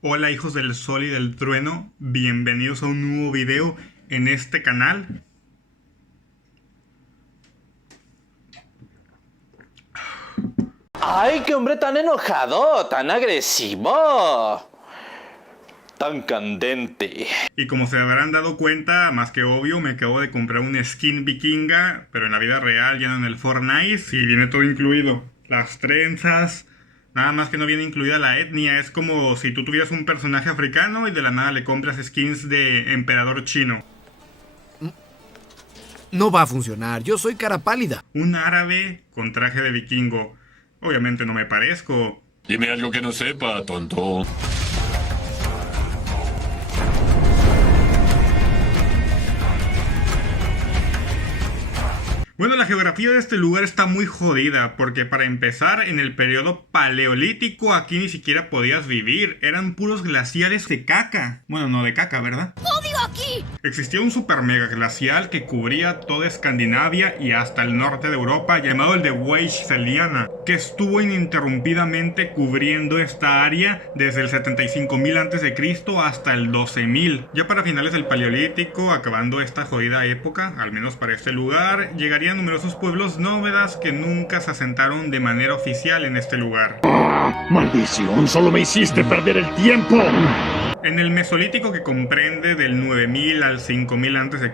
Hola hijos del sol y del trueno, bienvenidos a un nuevo video en este canal. ¡Ay, qué hombre tan enojado! ¡Tan agresivo! ¡Tan candente! Y como se habrán dado cuenta, más que obvio, me acabo de comprar un skin vikinga, pero en la vida real, ya no en el Fortnite, y viene todo incluido. Las trenzas, nada más que no viene incluida la etnia. Es como si tú tuvieras un personaje africano y de la nada le compras skins de emperador chino. No va a funcionar, yo soy cara pálida. Un árabe con traje de vikingo. Obviamente no me parezco. Dime algo que no sepa, tonto. Bueno, la geografía de este lugar está muy jodida, porque para empezar, en el periodo paleolítico aquí ni siquiera podías vivir, eran puros glaciares de caca. Bueno, no de caca, ¿verdad? ¡Odio aquí! Existía un super mega glacial que cubría toda Escandinavia y hasta el norte de Europa, llamado el de Weisseliana, que estuvo ininterrumpidamente cubriendo esta área desde el 75.000 a.C. hasta el 12.000. Ya para finales del paleolítico, acabando esta jodida época, al menos para este lugar, llegarían numerosos pueblos nómadas que nunca se asentaron de manera oficial en este lugar. ¡Maldición! ¡Solo me hiciste perder el tiempo! En el Mesolítico, que comprende del 9000 al 5000 a.C.,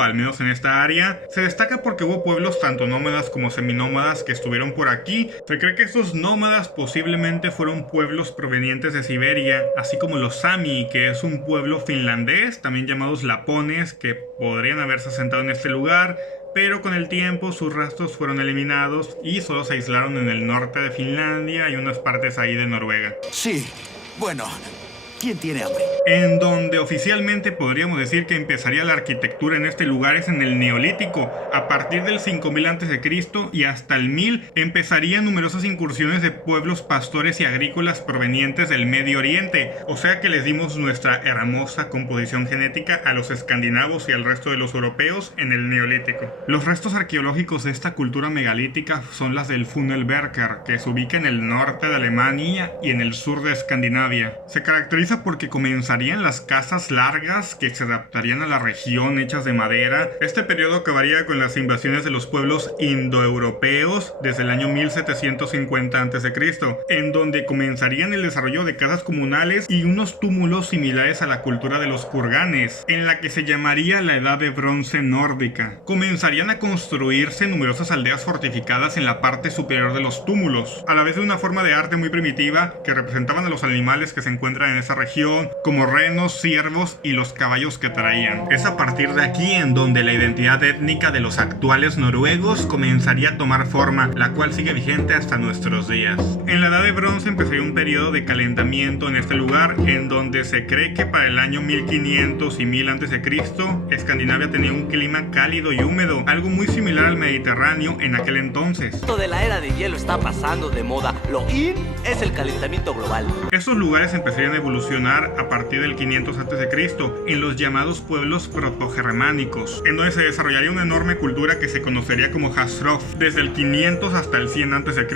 al menos en esta área, se destaca porque hubo pueblos tanto nómadas como seminómadas que estuvieron por aquí. Se cree que estos nómadas posiblemente fueron pueblos provenientes de Siberia, así como los Sami, que es un pueblo finlandés, también llamados lapones, que podrían haberse asentado en este lugar, pero con el tiempo sus rastros fueron eliminados y solo se aislaron en el norte de Finlandia y unas partes ahí de Noruega. Sí, bueno, ¿quién tiene hambre? En donde oficialmente podríamos decir que empezaría la arquitectura en este lugar es en el Neolítico. A partir del 5000 a.C. y hasta el 1000 empezarían numerosas incursiones de pueblos pastores y agrícolas provenientes del Medio Oriente, o sea que les dimos nuestra hermosa composición genética a los escandinavos y al resto de los europeos en el Neolítico. Los restos arqueológicos de esta cultura megalítica son las del Funnelberger, que se ubica en el norte de Alemania y en el sur de Escandinavia. Se caracteriza porque comenzarían las casas largas que se adaptarían a la región hechas de madera. Este periodo acabaría con las invasiones de los pueblos indoeuropeos desde el año 1750 a.C., en donde comenzarían el desarrollo de casas comunales y unos túmulos similares a la cultura de los kurganes, en la que se llamaría la Edad de Bronce nórdica. Comenzarían a construirse numerosas aldeas fortificadas en la parte superior de los túmulos, a la vez de una forma de arte muy primitiva que representaban a los animales que se encuentran en esa región, como renos, ciervos y los caballos que traían. Es a partir de aquí en donde la identidad étnica de los actuales noruegos comenzaría a tomar forma, la cual sigue vigente hasta nuestros días. En la Edad de Bronce empezaría un periodo de calentamiento en este lugar, en donde se cree que para el año 1500 y 1000 a.C. Escandinavia tenía un clima cálido y húmedo, algo muy similar al Mediterráneo en aquel entonces. Esto de la era de hielo está pasando de moda. Lo in es el calentamiento global. Estos lugares empezarían a evolucionar a partir del 500 a.C. en los llamados pueblos protogermánicos, en donde se desarrollaría una enorme cultura que se conocería como Hasroth, desde el 500 hasta el 100 a.C.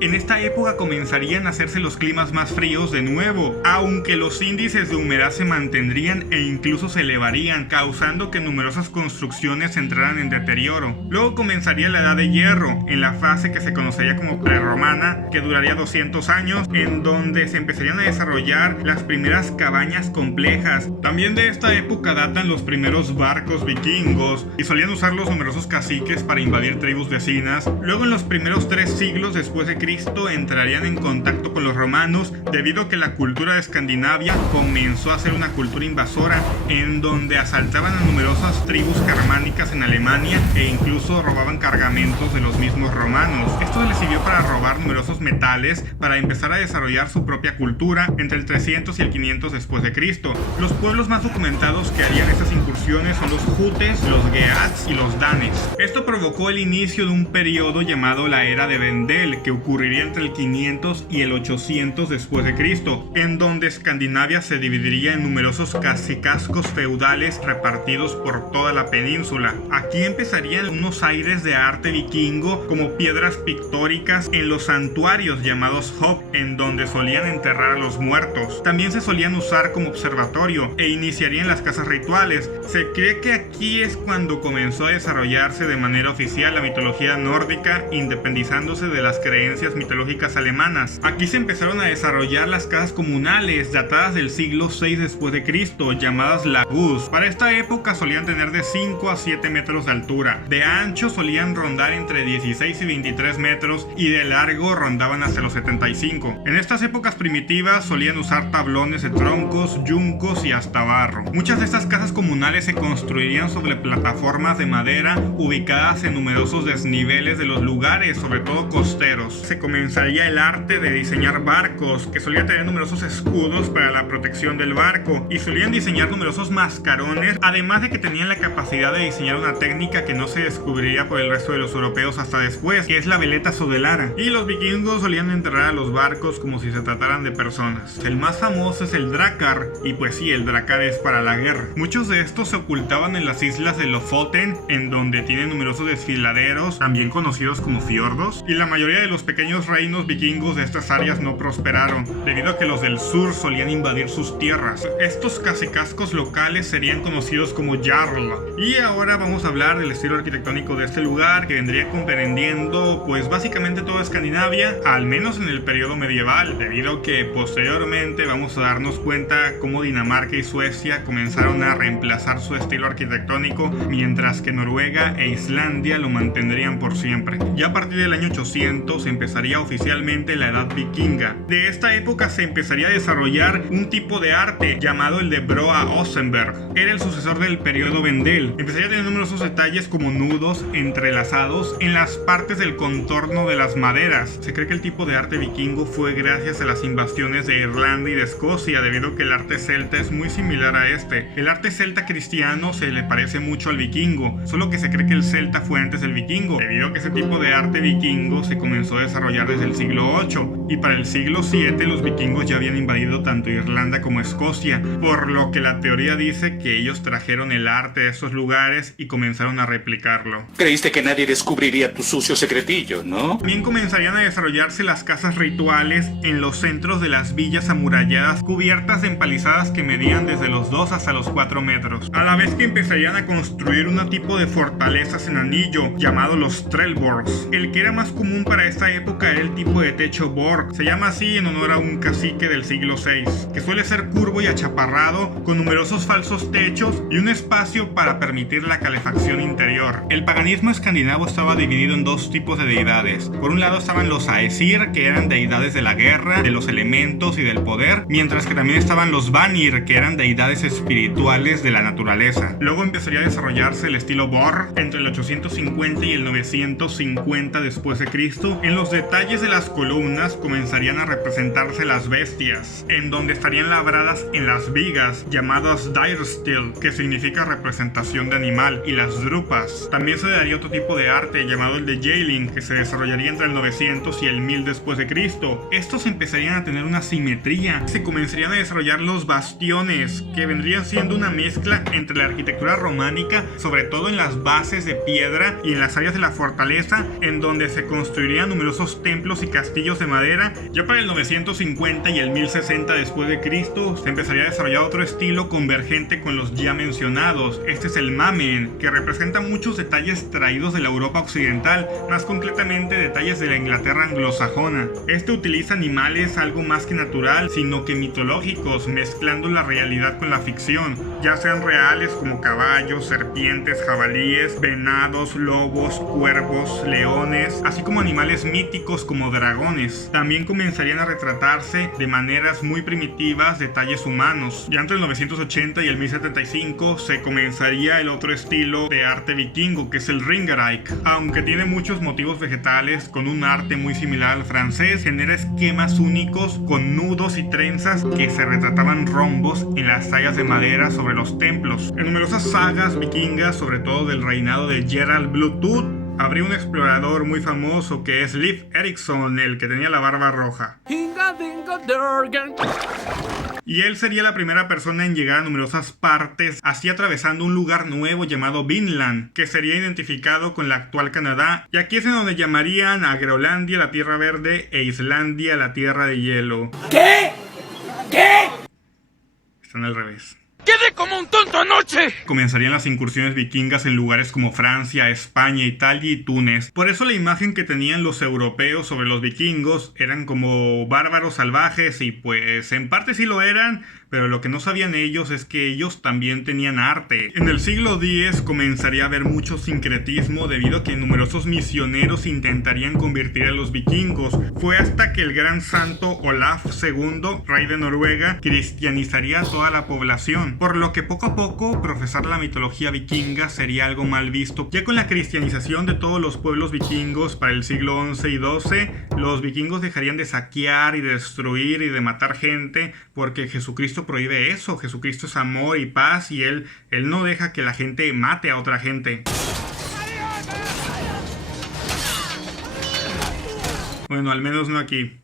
En esta época comenzarían a hacerse los climas más fríos de nuevo, aunque los índices de humedad se mantendrían e incluso se elevarían, causando que numerosas construcciones entraran en deterioro. Luego comenzaría la Edad de Hierro, en la fase que se conocería como prerromana, que duraría 200 años, en donde se empezarían a desarrollar las primeras cabañas complejas. También de esta época datan los primeros barcos vikingos y solían usar los numerosos caciques para invadir tribus vecinas. Luego en los primeros 3 siglos después de Cristo entrarían en contacto con los romanos, debido a que la cultura de Escandinavia comenzó a ser una cultura invasora, en donde asaltaban a numerosas tribus germánicas en Alemania e incluso robaban cargamentos de los mismos romanos. Esto les sirvió para robar numerosos metales para empezar a desarrollar su propia cultura entre el 300 y el 500 después de Cristo. Los pueblos más documentados que harían estas incursiones son los Jutes, los Geats y los Danes. Esto provocó el inicio de un periodo llamado la Era de Vendel, que ocurriría entre el 500 y el 800 después de Cristo, en donde Escandinavia se dividiría en numerosos cacicazgos feudales repartidos por toda la península. Aquí empezarían unos aires de arte vikingo, como piedras pictóricas en los santuarios llamados Hop, en donde solían enterrar a los muertos. También también se solían usar como observatorio e iniciarían las casas rituales. Se cree que aquí es cuando comenzó a desarrollarse de manera oficial la mitología nórdica, independizándose de las creencias mitológicas alemanas. Aquí se empezaron a desarrollar las casas comunales datadas del siglo VI después de Cristo, llamadas lagus. Para esta época solían tener de 5 a 7 metros de altura, de ancho solían rondar entre 16 y 23 metros y de largo rondaban hasta los 75. En estas épocas primitivas solían usar tablones de troncos, yuncos y hasta barro. Muchas de estas casas comunales se construirían sobre plataformas de madera ubicadas en numerosos desniveles de los lugares, sobre todo costeros. Se comenzaría el arte de diseñar barcos, que solía tener numerosos escudos para la protección del barco y solían diseñar numerosos mascarones, además de que tenían la capacidad de diseñar una técnica que no se descubriría por el resto de los europeos hasta después, que es la veleta sodelara. Y los vikingos solían enterrar a los barcos como si se trataran de personas. El más famoso es el Drakkar, y pues sí, el Drakkar es para la guerra. Muchos de estos se ocultaban en las islas de Lofoten, en donde tienen numerosos desfiladeros, también conocidos como fiordos, y la mayoría de los pequeños reinos vikingos de estas áreas no prosperaron, debido a que los del sur solían invadir sus tierras. Estos cacicascos locales serían conocidos como jarl. Y ahora vamos a hablar del estilo arquitectónico de este lugar, que vendría comprendiendo pues básicamente toda Escandinavia, al menos en el periodo medieval, debido a que posteriormente vamos a darnos cuenta cómo Dinamarca y Suecia comenzaron a reemplazar su estilo arquitectónico, mientras que Noruega e Islandia lo mantendrían por siempre. Ya a partir del año 800 empezaría oficialmente la edad vikinga. De esta época se empezaría a desarrollar un tipo de arte llamado el de Broa Osenberg. Era el sucesor del periodo Vendel. Empezaría a tener numerosos detalles como nudos entrelazados en las partes del contorno de las maderas. Se cree que el tipo de arte vikingo fue gracias a las invasiones de Irlanda y de Escocia, debido a que el arte celta es muy similar a este. El arte celta cristiano se le parece mucho al vikingo, solo que se cree que el celta fue antes del vikingo, debido a que ese tipo de arte vikingo se comenzó a desarrollar desde el siglo VIII, y para el siglo VII los vikingos ya habían invadido tanto Irlanda como Escocia, por lo que la teoría dice que ellos trajeron el arte de esos lugares y comenzaron a replicarlo. Creíste que nadie descubriría tu sucio secretillo, ¿no? También comenzarían a desarrollarse las casas rituales en los centros de las villas amuralladas, cubiertas de empalizadas que medían desde los 2 hasta los 4 metros, a la vez que empezarían a construir un tipo de fortalezas en anillo llamado los Trellborgs. El que era más común para esta época era el tipo de techo Borg, se llama así en honor a un cacique del siglo VI, que suele ser curvo y achaparrado, con numerosos falsos techos y un espacio para permitir la calefacción interior. El paganismo escandinavo estaba dividido en dos tipos de deidades. Por un lado estaban los Aesir, que eran deidades de la guerra, de los elementos y del poder, mientras que también estaban los Vanir, que eran deidades espirituales de la naturaleza. Luego empezaría a desarrollarse el estilo Borg entre el 850 y el 950 después de Cristo. En los detalles de las columnas comenzarían a representarse las bestias, en donde estarían labradas en las vigas, llamadas Dyrestill, que significa representación de animal, y las drupas. También se daría otro tipo de arte llamado el de Jailing, que se desarrollaría entre el 900 y el 1000 después de Cristo. Estos empezarían a tener una simetría. Se comenzarían a desarrollar los bastiones, que vendrían siendo una mezcla entre la arquitectura románica, sobre todo en las bases de piedra y en las áreas de la fortaleza, en donde se construirían numerosos templos y castillos de madera. Ya para el 950 y el 1060 después de Cristo se empezaría a desarrollar otro estilo convergente con los ya mencionados. Este es el Mamen, que representa muchos detalles traídos de la Europa occidental, más concretamente detalles de la Inglaterra anglosajona. Este utiliza animales algo más que natural, sino que mitológicos, mezclando la realidad con la ficción, ya sean reales como caballos, serpientes, jabalíes, venados, lobos, cuervos, leones, así como animales míticos como dragones. También comenzarían a retratarse de maneras muy primitivas detalles humanos. Ya entre el 980 y el 1075 se comenzaría el otro estilo de arte vikingo, que es el Ringerike. Aunque tiene muchos motivos vegetales con un arte muy similar al francés, genera esquemas únicos con nudos y trenzas que se retrataban rombos en las tallas de madera sobre los templos. En numerosas sagas vikingas, sobre todo del reinado de Gerald Bluetooth, habría un explorador muy famoso que es Leif Erikson, el que tenía la barba roja. Y él sería la primera persona en llegar a numerosas partes, así atravesando un lugar nuevo llamado Vinland, que sería identificado con la actual Canadá, y aquí es en donde llamarían a Groenlandia la Tierra Verde e Islandia la Tierra de Hielo. ¿Qué? ¿Qué? Están al revés. ¡Quedé como un tonto anoche! Comenzarían las incursiones vikingas en lugares como Francia, España, Italia y Túnez. Por eso la imagen que tenían los europeos sobre los vikingos eran como bárbaros salvajes y pues en parte sí lo eran, pero lo que no sabían ellos es que ellos también tenían arte. En el siglo X comenzaría a haber mucho sincretismo debido a que numerosos misioneros intentarían convertir a los vikingos. Fue hasta que el gran santo Olaf II, rey de Noruega, cristianizaría a toda la población, por lo que poco a poco profesar la mitología vikinga sería algo mal visto. Ya con la cristianización de todos los pueblos vikingos para el siglo XI y XII, los vikingos dejarían de saquear y de destruir y de matar gente, porque Jesucristo prohíbe eso. Jesucristo es amor y paz y él no deja que la gente mate a otra gente. Bueno, al menos no aquí.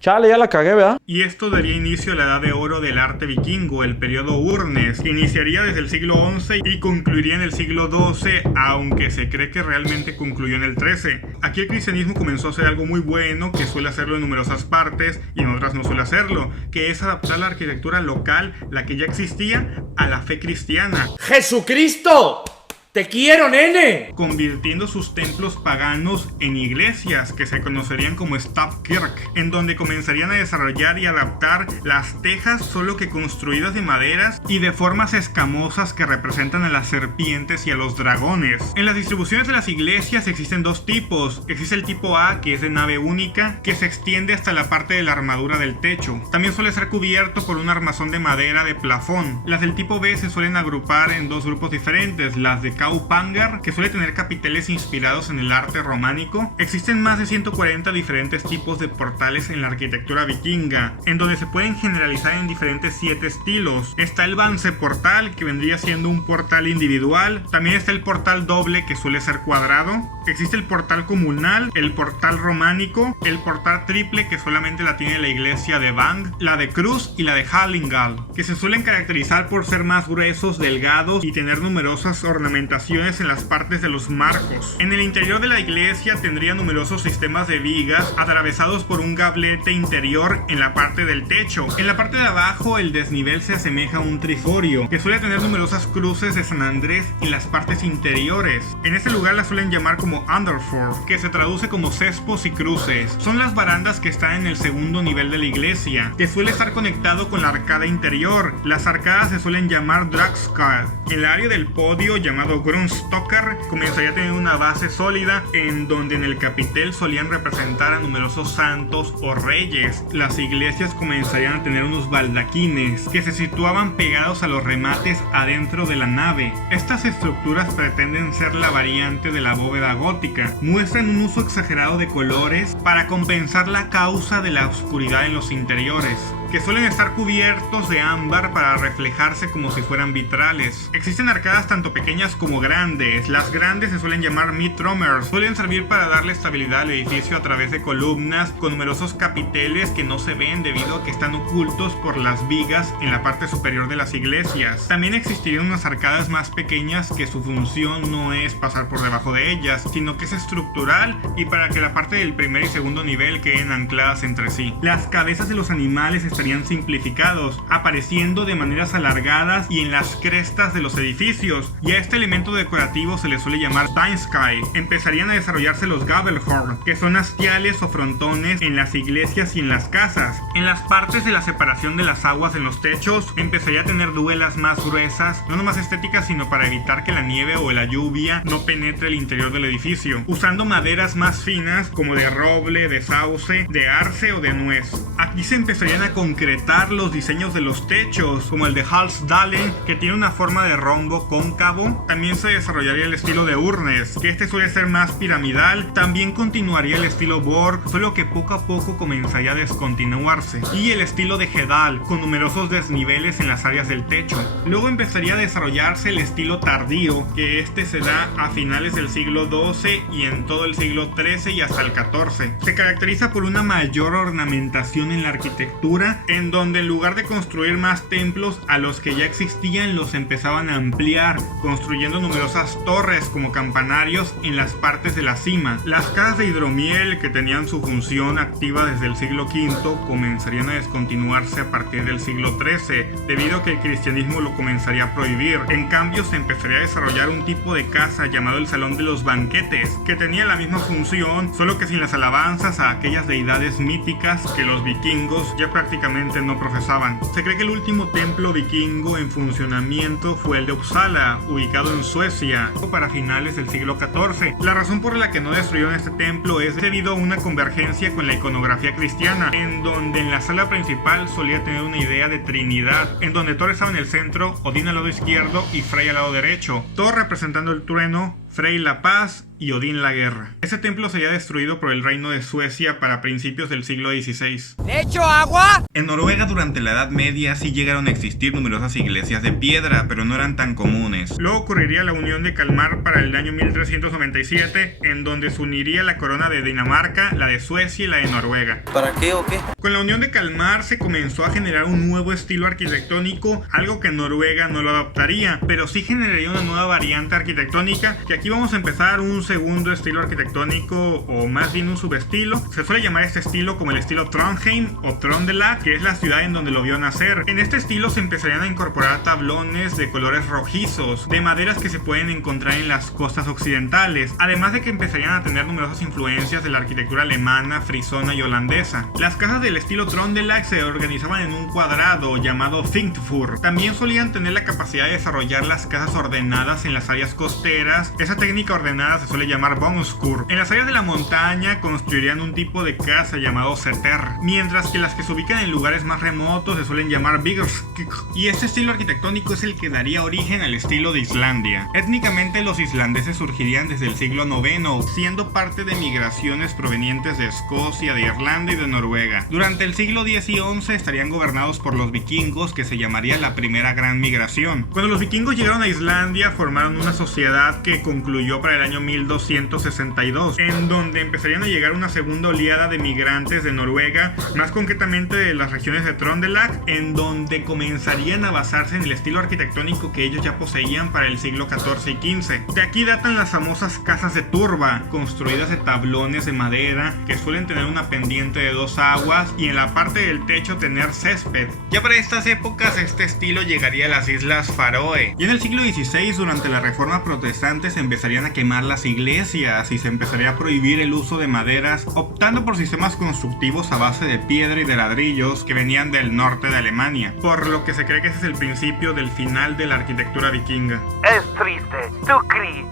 Chale, ya la cagué, ¿verdad? Y esto daría inicio a la edad de oro del arte vikingo, el periodo Urnes, que iniciaría desde el siglo XI y concluiría en el siglo XII, aunque se cree que realmente concluyó en el XIII. Aquí el cristianismo comenzó a hacer algo muy bueno, que suele hacerlo en numerosas partes y en otras no suele hacerlo, que es adaptar la arquitectura local, la que ya existía, a la fe cristiana. ¡Jesucristo! ¡Te quiero, nene! Convirtiendo sus templos paganos en iglesias que se conocerían como Stavkirk, en donde comenzarían a desarrollar y adaptar las tejas, solo que construidas de maderas y de formas escamosas que representan a las serpientes y a los dragones. En las distribuciones de las iglesias existen dos tipos. Existe el tipo A, que es de nave única, que se extiende hasta la parte de la armadura del techo. También suele ser cubierto por un armazón de madera de plafón. Las del tipo B se suelen agrupar en dos grupos diferentes, las de Kaupangar, que suele tener capiteles inspirados en el arte románico. Existen más de 140 diferentes tipos de portales en la arquitectura vikinga, en donde se pueden generalizar en diferentes 7 estilos. Está el Banse portal, que vendría siendo un portal individual. También está el portal doble, que suele ser cuadrado. Existe el portal comunal, el portal románico, el portal triple, que solamente la tiene la iglesia de Bang, la de Cruz y la de Hallingdal, que se suelen caracterizar por ser más gruesos, delgados y tener numerosas ornamentaciones en las partes de los marcos. En el interior de la iglesia tendría numerosos sistemas de vigas atravesados por un gablete interior en la parte del techo. En la parte de abajo el desnivel se asemeja a un triforio, que suele tener numerosas cruces de San Andrés en las partes interiores. En este lugar la suelen llamar como Underford, que se traduce como cespos y cruces. Son las barandas que están en el segundo nivel de la iglesia, que suele estar conectado con la arcada interior. Las arcadas se suelen llamar Dragskar. El área del podio, llamado Grunstocker, comenzaría a tener una base sólida en donde en el capitel solían representar a numerosos santos o reyes. Las iglesias comenzarían a tener unos baldaquines que se situaban pegados a los remates adentro de la nave. Estas estructuras pretenden ser la variante de la bóveda gótica. Muestran un uso exagerado de colores para compensar la causa de la oscuridad en los interiores, que suelen estar cubiertos de ámbar para reflejarse como si fueran vitrales. Existen arcadas tanto pequeñas como grandes. Las grandes se suelen llamar Midtromers. Suelen servir para darle estabilidad al edificio a través de columnas con numerosos capiteles que no se ven debido a que están ocultos por las vigas en la parte superior de las iglesias. También existirían unas arcadas más pequeñas que su función no es pasar por debajo de ellas, sino que es estructural y para que la parte del primer y segundo nivel queden ancladas entre sí. Las cabezas de los animales estarían simplificados, apareciendo de maneras alargadas y en las crestas de los edificios, y a este elemento decorativo se le suele llamar Steinsky. Empezarían a desarrollarse los Gabelhorn, que son hastiales o frontones en las iglesias y en las casas. En las partes de la separación de las aguas en los techos, empezaría a tener duelas más gruesas, no nomás estéticas, sino para evitar que la nieve o la lluvia no penetre el interior del edificio, usando maderas más finas como de roble, de sauce, de arce o de nuez. Aquí se empezarían a concretar los diseños de los techos, como el de Halsdalen, que tiene una forma de rombo cóncavo. También se desarrollaría el estilo de Urnes, que este suele ser más piramidal. También continuaría el estilo Borg, solo que poco a poco comenzaría a descontinuarse. Y el estilo de Hedal, con numerosos desniveles en las áreas del techo. Luego empezaría a desarrollarse el estilo tardío, que este se da a finales del siglo XII y en todo el siglo XIII y hasta el XIV. Se caracteriza por una mayor ornamentación en la arquitectura Noruega, en donde en lugar de construir más templos a los que ya existían, los empezaban a ampliar, construyendo numerosas torres como campanarios en las partes de la cima. Las casas de hidromiel, que tenían su función activa desde el siglo V, comenzarían a descontinuarse a partir del siglo XIII, debido a que el cristianismo lo comenzaría a prohibir. En cambio, se empezaría a desarrollar un tipo de casa llamado el Salón de los Banquetes, que tenía la misma función, solo que sin las alabanzas a aquellas deidades míticas que los vikingos ya prácticamente no profesaban. Se cree que el último templo vikingo en funcionamiento fue el de Uppsala, ubicado en Suecia, para finales del siglo XIV. La razón por la que no destruyeron este templo es debido a una convergencia con la iconografía cristiana, en donde en la sala principal solía tener una idea de Trinidad, en donde Thor estaba en el centro, Odín al lado izquierdo y Frey al lado derecho. Thor representando el trueno, Frey la paz y Odín la guerra. Este templo sería destruido por el reino de Suecia para principios del siglo XVI. ¿Le echo agua? En Noruega durante la Edad Media sí llegaron a existir numerosas iglesias de piedra, pero no eran tan comunes. Luego ocurriría la unión de Kalmar para el año 1397, en donde se uniría la corona de Dinamarca, la de Suecia y la de Noruega. ¿Para qué o qué? Con la unión de Kalmar se comenzó a generar un nuevo estilo arquitectónico, algo que Noruega no lo adoptaría, pero sí generaría una nueva variante arquitectónica, que aquí vamos a empezar un segundo estilo arquitectónico, o más bien un subestilo. Se suele llamar este estilo como el estilo Trondheim o Trondelag, que es la ciudad en donde lo vio nacer. En este estilo se empezarían a incorporar tablones de colores rojizos, de maderas que se pueden encontrar en las costas occidentales, además de que empezarían a tener numerosas influencias de la arquitectura alemana, frisona y holandesa. Las casas del estilo Trondelag se organizaban en un cuadrado llamado Þingfur. También solían tener la capacidad de desarrollar las casas ordenadas en las áreas costeras. Esa técnica ordenada se suele llamar Bonskur. En las áreas de la montaña construirían un tipo de casa llamado Seter, mientras que las que se ubican en lugares más remotos se suelen llamar Vigorskik. Y este estilo arquitectónico es el que daría origen al estilo de Islandia. Étnicamente los islandeses surgirían desde el siglo IX, siendo parte de migraciones provenientes de Escocia, de Irlanda y de Noruega. Durante el siglo X y XI estarían gobernados por los vikingos, que se llamaría la primera gran migración. Cuando los vikingos llegaron a Islandia, formaron una sociedad que concluyó para el año 1262, en donde empezarían a llegar una segunda oleada de migrantes de Noruega, más concretamente de las regiones de Trondelag, en donde comenzarían a basarse en el estilo arquitectónico que ellos ya poseían para el siglo XIV y XV. De aquí datan las famosas casas de turba, construidas de tablones de madera que suelen tener una pendiente de 2 aguas y en la parte del techo tener césped. Ya para estas épocas este estilo llegaría a las Islas Faroe. Y en el siglo XVI, durante la Reforma Protestante, se empezarían a quemar las iglesias y se empezaría a prohibir el uso de maderas, optando por sistemas constructivos a base de piedra y de ladrillos que venían del norte de Alemania, por lo que se cree que ese es el principio del final de la arquitectura vikinga. Es triste, tú crees.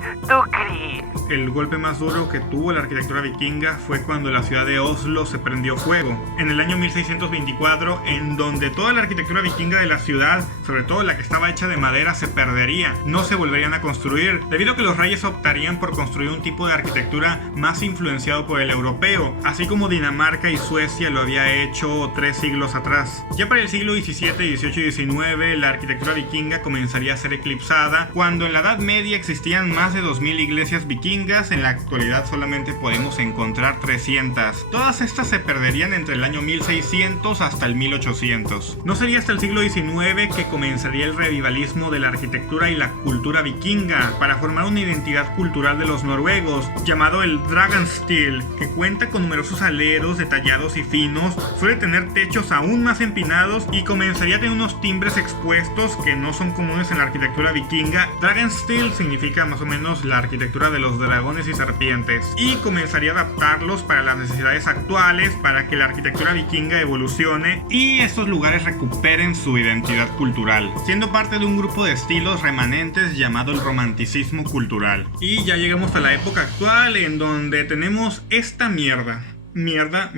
El golpe más duro que tuvo la arquitectura vikinga fue cuando la ciudad de Oslo se prendió fuego, en el año 1624, en donde toda la arquitectura vikinga de la ciudad, sobre todo la que estaba hecha de madera, se perdería, no se volverían a construir, debido a que los reyes optarían por construir un tipo de arquitectura más influenciado por el europeo, así como Dinamarca y Suecia lo había hecho 3 siglos atrás. Ya para el siglo XVII, XVIII y XIX, la arquitectura vikinga comenzaría a ser eclipsada, cuando en la Edad Media existían más de 2000 iglesias vikingas. En la actualidad solamente podemos encontrar 300. Todas estas se perderían entre el año 1600 hasta el 1800. No sería hasta el siglo XIX que comenzaría el revivalismo de la arquitectura y la cultura vikinga, para formar una identidad cultural de los noruegos, llamado el Dragonstil, que cuenta con numerosos aleros detallados y finos, suele tener techos aún más empinados y comenzaría a tener unos timbres expuestos que no son comunes en la arquitectura vikinga. Dragonstil significa más o menos la arquitectura de los dragones y serpientes, y comenzaría a adaptarlos para las necesidades actuales, para que la arquitectura vikinga evolucione y estos lugares recuperen su identidad cultural, siendo parte de un grupo de estilos remanentes llamado el romanticismo cultural. Y ya llegamos a la época actual, en donde tenemos esta mierda. Mierda,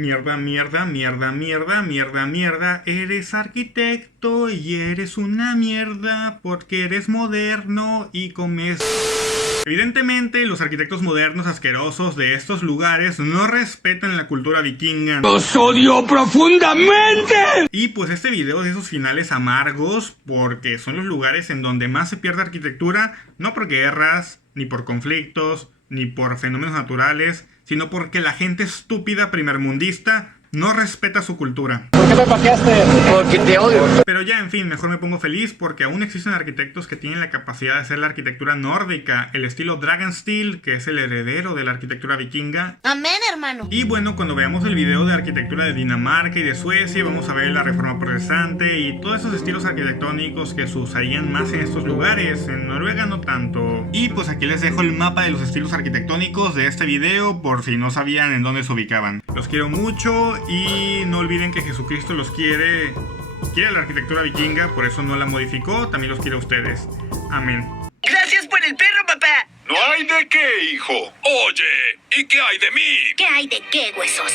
eres arquitecto y eres una mierda porque eres moderno y comes... Evidentemente, los arquitectos modernos asquerosos de estos lugares no respetan la cultura vikinga. ¡Los odio profundamente! Y pues este video es de esos finales amargos, porque son los lugares en donde más se pierde arquitectura, no por guerras, ni por conflictos, ni por fenómenos naturales, sino porque la gente estúpida primermundista no respeta su cultura. ¿Por qué me pateaste? Porque te odio. Pero ya, en fin, mejor me pongo feliz porque aún existen arquitectos que tienen la capacidad de hacer la arquitectura nórdica, el estilo Dragonsteel, que es el heredero de la arquitectura vikinga. Amén, hermano. Y bueno, cuando veamos el video de arquitectura de Dinamarca y de Suecia, vamos a ver la Reforma Protestante y todos esos estilos arquitectónicos que se usarían más en estos lugares. En Noruega no tanto. Y pues aquí les dejo el mapa de los estilos arquitectónicos de este video por si no sabían en dónde se ubicaban. Los quiero mucho y no olviden que Jesucristo los quiere la arquitectura vikinga, por eso no la modificó, también los quiere a ustedes. Amén. Gracias por el perro, papá. No hay de qué, hijo. Oye, ¿y qué hay de mí? ¿Qué hay de qué, huesos?